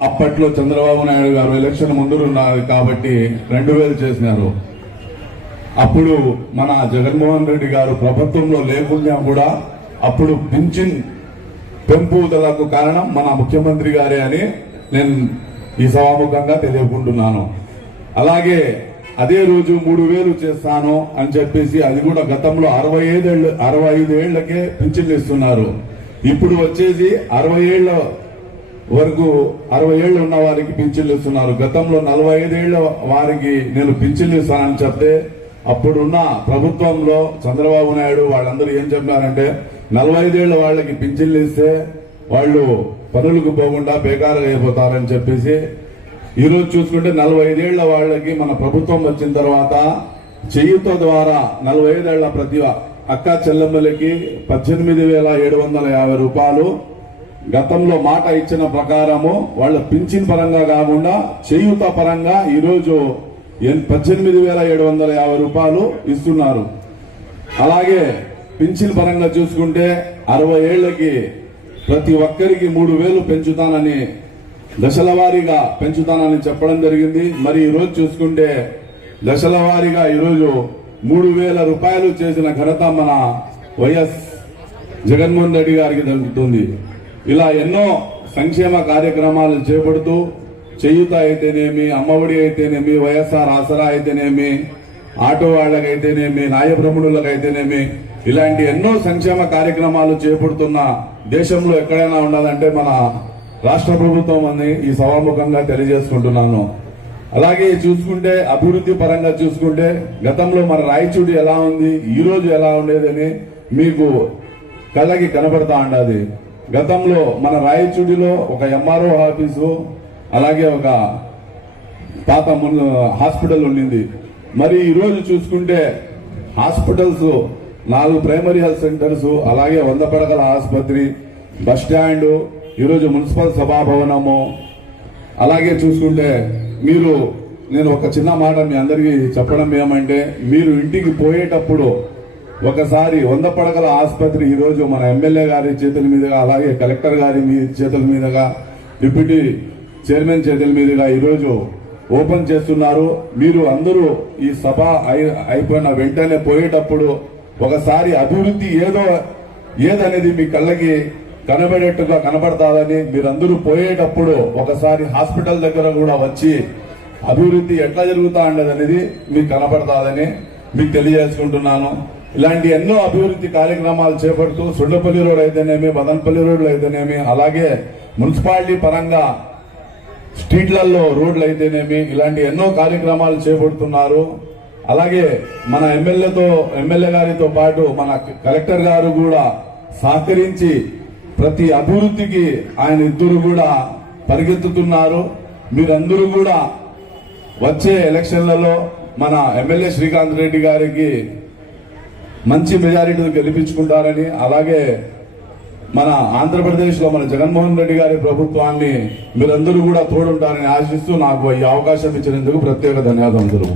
అప్పట్లో చంద్రబాబు నాయుడు గారు ఎలక్షన్ ముందున్నారు కాబట్టి రెండు వేలు చేసినారు. అప్పుడు మన జగన్మోహన్ రెడ్డి గారు ప్రభుత్వంలో లేకుండా కూడా అప్పుడు పింఛన్ పెంపుదలకు కారణం మన ముఖ్యమంత్రి గారే అని నేను ఈ సభాముఖంగా తెలియకుంటున్నాను. అలాగే అదే రోజు మూడు వేలు చేస్తాను అని చెప్పేసి అది కూడా గతంలో అరవై ఐదేళ్ళు అరవై ఐదు ఏళ్ళకే పింఛన్లు ఇస్తున్నారు. ఇప్పుడు వచ్చేసి అరవై ఏళ్ళ వరకు అరవై ఏళ్ళు ఉన్న వారికి పింఛన్లు ఇస్తున్నారు. గతంలో నలభై ఐదేళ్ళ వారికి నేను పింఛన్లు ఇస్తానని చెప్తే అప్పుడున్న ప్రభుత్వంలో చంద్రబాబు నాయుడు వాళ్ళందరూ ఏం చెప్పారంటే నలభై ఐదేళ్ళ వాళ్ళకి పింఛన్లు ఇస్తే వాళ్ళు పనులకు పోకుండా బేకారుగా అయిపోతారని చెప్పేసి ఈరోజు చూసుకుంటే నలభై ఐదేళ్ళ వాళ్ళకి మన ప్రభుత్వం వచ్చిన తర్వాత చేయుత ద్వారా నలభై ఐదేళ్ళ ప్రతి అక్క చెల్లెమ్మలకి పద్దెనిమిది వేల ఏడు వందల యాభై రూపాయలు గతంలో మాట ఇచ్చిన ప్రకారము వాళ్ళ పింఛన్ పరంగా కాకుండా చేయూత పరంగా ఈరోజు పద్దెనిమిది వేల ఏడు వందల యాభై రూపాయలు ఇస్తున్నారు. అలాగే పింఛన్ పరంగా చూసుకుంటే అరవై ఏళ్ళకి ప్రతి ఒక్కరికి మూడు వేలు పెంచుతానని దశల వారీగా పెంచుతానని చెప్పడం జరిగింది. మరి ఈరోజు చూసుకుంటే దశల వారీగా ఈరోజు మూడు వేల రూపాయలు చేసిన ఘనత మన వైఎస్ జగన్మోహన్ రెడ్డి గారికి దక్కుతుంది ఇలా ఎన్నో సంక్షేమ కార్యక్రమాలు చేపడుతూ చేయుత అయితేనేమి అమ్మఒడి అయితేనేమి వైఎస్ఆర్ ఆసరా అయితేనేమి ఆటో వాళ్ళకైతేనేమి నాయబ్రహ్మణులకైతేనేమి ఇలాంటి ఎన్నో సంక్షేమ కార్యక్రమాలు చేపడుతున్న దేశంలో ఎక్కడైనా ఉండాలంటే మన రాష్ట్ర ప్రభుత్వం అని ఈ సభాముఖంగా తెలియజేసుకుంటున్నాను. అలాగే చూసుకుంటే అభివృద్ధి పరంగా చూసుకుంటే గతంలో మన రాయచూడి ఎలా ఉంది ఈ రోజు ఎలా ఉండేదని మీకు కళ్ళకి కనబడతా ఉండదు. గతంలో మన రాయచూడిలో ఒక ఎంఆర్ఓ ఆఫీసు అలాగే ఒక పాత హాస్పిటల్ ఉండింది. మరి ఈరోజు చూసుకుంటే హాస్పిటల్స్ నాలుగు ప్రైమరీ హెల్త్ సెంటర్స్ అలాగే వంద పడకల ఆసుపత్రి బస్ స్టాండ్ ఈరోజు మున్సిపల్ సభాభవనము. అలాగే చూసుకుంటే మీరు నేను ఒక చిన్న మాట మీ అందరికీ చెప్పడం ఏమంటే మీరు ఇంటికి పోయేటప్పుడు ఒకసారి వంద పడకల ఆసుపత్రి ఈరోజు మన ఎమ్మెల్యే గారి చేతుల మీదుగా అలాగే కలెక్టర్ గారి మీ- చేతుల మీదుగా డిప్యూటీ చైర్మన్ చేతుల మీదుగా ఈరోజు ఓపెన్ చేస్తున్నారు. మీరు అందరూ ఈ సభ అయి- అయిపోయిన వెంటనే పోయేటప్పుడు ఒకసారి అభివృద్ధి ఏదో ఏదనేది మీ కళ్ళకి కనబడేట్టుగా కనబడతాదని మీరందరూ పోయేటప్పుడు ఒకసారి హాస్పిటల్ దగ్గర కూడా వచ్చి అభివృద్ధి ఎట్లా జరుగుతా ఉండదు అనేది మీకు కనబడతాదని మీకు తెలియజేసుకుంటున్నాను. ఇలాంటి ఎన్నో అభివృద్ధి కార్యక్రమాలు చేపడుతూ సుండపల్లి రోడ్ అయితేనేమి మదనపల్లి రోడ్లు అయితేనేమి అలాగే మున్సిపాలిటీ పరంగా స్ట్రీట్లలో రోడ్లు అయితేనేమి ఇలాంటి ఎన్నో కార్యక్రమాలు చేపడుతున్నారు. అలాగే మన ఎమ్మెల్యేతో ఎమ్మెల్యే గారితో పాటు మన కలెక్టర్ గారు కూడా సహకరించి ప్రతి అభివృద్ధికి ఆయన ఇద్దరు కూడా పరిగెత్తుతున్నారు. మీరందరూ కూడా వచ్చే ఎలక్షన్లలో మన ఎమ్మెల్యే శ్రీకాంత్ రెడ్డి గారికి మంచి మెజారిటీతో గెలిపించుకుంటారని అలాగే మన ఆంధ్రప్రదేశ్లో మన జగన్మోహన్ రెడ్డి గారి ప్రభుత్వాన్ని మీరందరూ కూడా తోడుంటారని ఆశిస్తూ నాకు ఈ అవకాశం ఇచ్చినందుకు ప్రత్యేక ధన్యవాదాలు